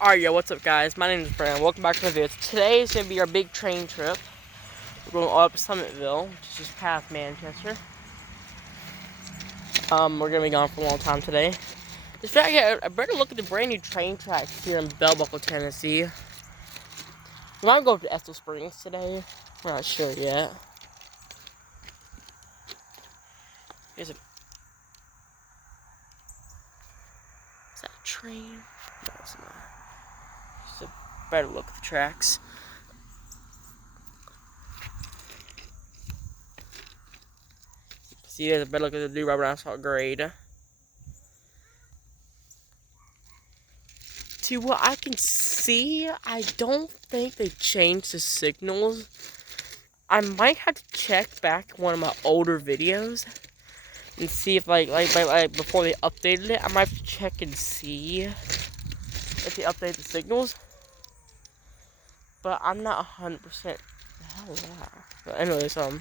Alright, yo, what's up, guys? My name is Brandon. Welcome back to my video. Today is going to be our big train trip. We're going all up to Summitville, which is just past Manchester. We're going to be gone for a long time today. Just I better look at the brand new train tracks here in Bell Buckle, Tennessee. We might go to Estill Springs today. We're not sure yet. Is that a train? No, it's not. Just a better look at the tracks. See, there's a better look at the new rubber asphalt grade. To what I can see, I don't think they changed the signals. I might have to check back one of my older videos and see if like before they updated it, I might have to check and see if they updated the signals. But I'm not 100%. Hell yeah. But anyways, I'm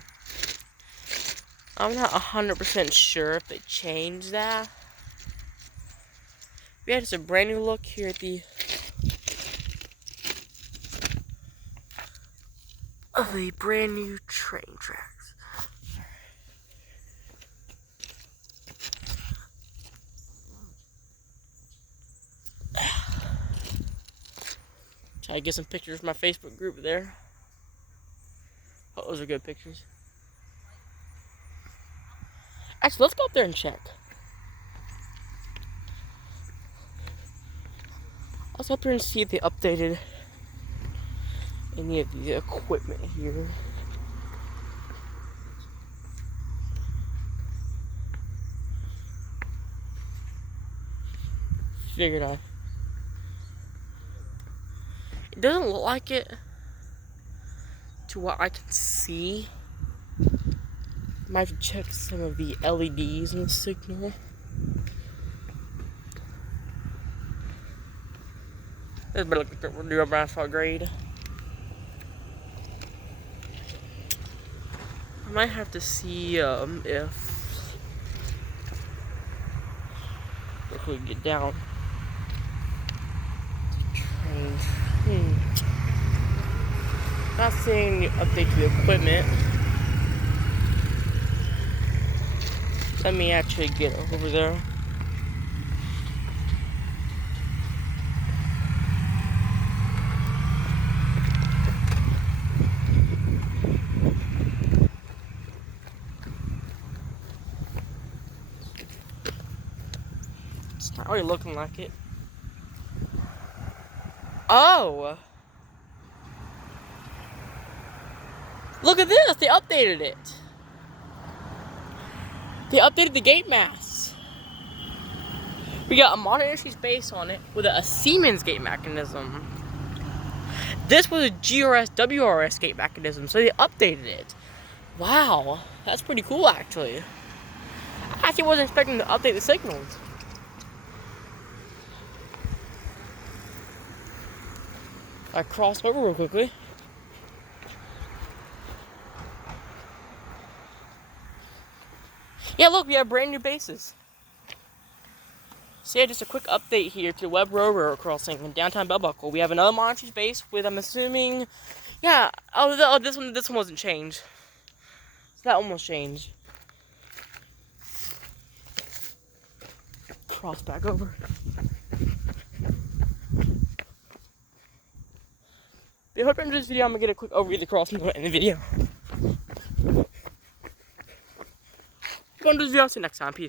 not 100% sure if they changed that. Yeah, just a brand new look here at the brand new train tracks. Try to get some pictures of my Facebook group there. Oh, those are good pictures. Actually, let's go up there and check. Let's go up there and see if they updated any of the equipment here. Figured out. It doesn't look like it to what I can see. Might have to check some of the LEDs in the signal. This better look like we're doing a asphalt grade. I might have to see if we can get down. Train. Not seeing the update to the equipment. Let me actually get over there. It's not really looking like it. Oh! Look at this! They updated it! They updated the gate masts. We got a modern industry space on it with a Siemens gate mechanism. This was a GRS WRS gate mechanism, so they updated it. Wow, that's pretty cool actually. I actually wasn't expecting to update the signals. I crossed over real quickly. Yeah, look, we have brand new bases. So yeah, just a quick update here to the Webb Railroad crossing in downtown Bell Buckle. We have another monetary base with, I'm assuming, yeah. Oh, this one wasn't changed. So that one was changed. Cross back over. If you hope you enjoyed this video, I'm gonna get a quick overview of the crossing in the video. Go and do this video. I'll see you next time. Peace.